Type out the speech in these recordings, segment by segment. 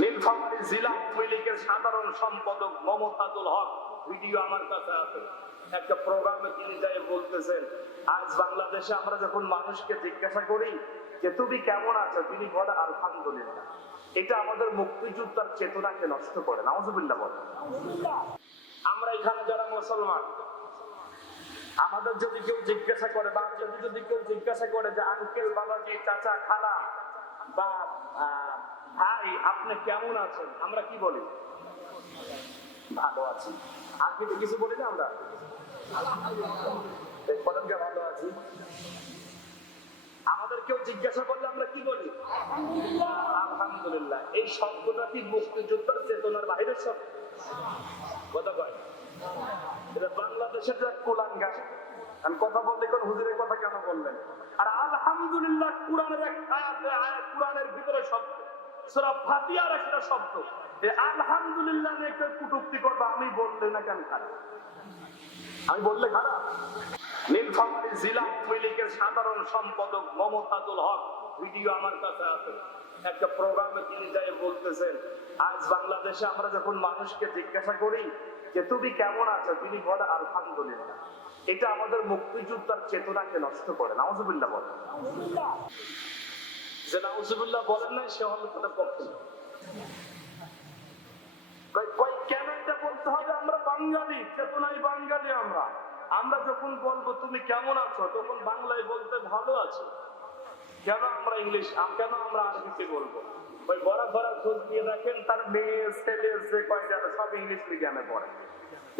নীলফামারী জেলা আওয়ামী লীগের সাধারণ সম্পাদক মমতাজুল হক ভিডিও আমার কাছে আছে। একটা প্রোগ্রামে তিনি যাই বলতেছেন, আজ বাংলাদেশে আমরা যখন মানুষকে জিজ্ঞাসা করি যে, তুমি কেমন আছো? তিনি বলে আলহামদুলিল্লাহ। এটা আমাদের মুক্তিযোদ্ধার চেতনাকে নষ্ট করে। নাউজুবিল্লাহ বলে আমরা এখানে যারা মুসলমান, আমাদের যদি কেউ জিজ্ঞাসা করে বা যদি যদি কেউ জিজ্ঞাসা করে যে, আঙ্কেল, বাবাজি, চাচা, খালা বা ভাই, আপনি কেমন আছেন? আমরা কি বলি? ভালো আছি। আর কিন্তু কিছু বলি না আমরা? ভালো আছি। আমাদের কেউ জিজ্ঞাসা করলে আমরা কি বলি? আলহামদুলিল্লাহ, এই শব্দটা কি মুক্তিযোদ্ধার চেতনার বাইরের শব্দ? কথা কয়। এটা বাংলাদেশের আমি কথা বললে কোন হুজুরের কথা কেন বললেন? আর আলহামদুলিল্লাহ, কোরআনের এক আয়াত, কোরআনের ভিতরে শব্দ। সূরা ফাতিহার একটা শব্দ। এই আলহামদুলিল্লাহ কেউ কটূক্তি আমি বললে না কেন আমি বললে খারাপ? জেলা আওয়ামী লীগের সাধারণ সম্পাদক মমতাজুল হক, ভিডিও আমার কাছে আছে। একটা প্রোগ্রামে তিনি যাই বলতেছেন, আজ বাংলাদেশে আমরা যখন মানুষকে জিজ্ঞাসা করি যে, তুমি কেমন আছো? তিনি বলে, আলহামদুলিল্লাহ। এটা আমাদের মুক্তিযোদ্ধার চেতনাকে নষ্ট করে। নাউজুবিল্লাহ বলে যে নাউজুবিল্লাহ বলেন না সে হলো তাদের পক্ষে আমরা চেতনাই আমরা। আমরা যখন বলব, তুমি কেমন আছো? তখন বাংলায় বলতে ভালো আছো। কেন আমরা ইংলিশ, কেন আমরা বলব? বড় বড় খোঁজ নিয়ে দেখেন, তার মেয়ে, ছেলে সব ইংলিশ পড়ে।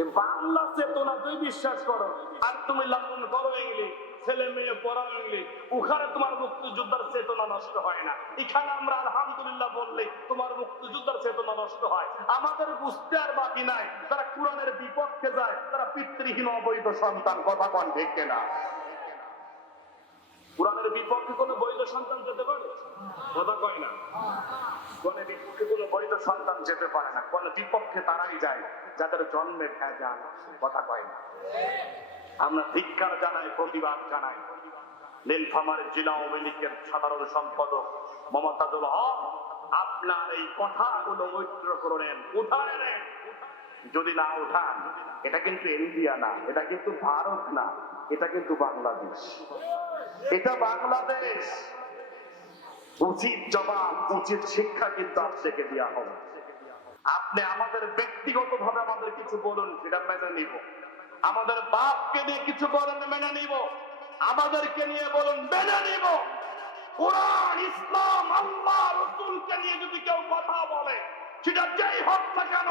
বাংলা চেতনা তুই বিশ্বাস করো। আর তুমি লালন করো ইংলিশ। ছেলে মেয়ে, পড়া ইংলিশ ওখানে তোমার মুক্তিযোদ্ধার চেতনা নষ্ট হয় না। এখানে আমরা আলহামদুলিল্লাহ বললে তোমার মুক্তিযোদ্ধার চেতনা নষ্ট হয়। আমাদের বুঝতে আর বাকি নাই, তারা কোরআনের বিপক্ষে যায়, তারা পিতৃহীন অবৈধ সন্তান, কথা কন ঠিক না কোরআনের বিপক্ষে কোনো বৈধ সন্তান যেতে পারে? কথা কয় না। কোরআনের বিপক্ষে কোনো বৈধ সন্তান যেতে পারে না। কোন বিপক্ষে তারাই যায়, যাদের জন্মে ভেজাল কথা কয় না। আমরা ধিক্কার জানাই, প্রতিবাদ জানাই। নীলফামারী জেলা আওয়ামী লীগের সাধারণ সম্পাদক মমতাজুল হক, আপনার এই কথাগুলো ঐত্র করে নেন উঠায় যদি না উঠান, এটা কিন্তু ইন্ডিয়া না, এটা কিন্তু ভারত না, এটা কিন্তু বাংলাদেশ। এটা বাংলাদেশ। উচিত জবাব, উচিত শিক্ষা কিন্তু আপনাকে দেওয়া হবে। আপনি আমাদের ব্যক্তিগত ভাবে আমাদের কিছু বলুন, সেটা মেনে নিব। আমাদের বাপকে নিয়ে কিছু বলেন, মেনে নিব। আমাদেরকে নিয়ে বলেন, মেনে নিব। কোরআন, ইসলাম, আল্লাহ, রসুলকে নিয়ে যদি কেউ কথা বলে, সেটা যেই হোক না কেন,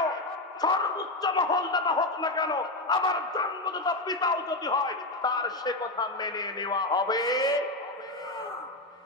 সর্বোচ্চ মহল মহলদাতা হোক না কেন, আমার জন্মদাতা পিতাও যদি হয়, তার সে কথা মেনে নেওয়া হবে।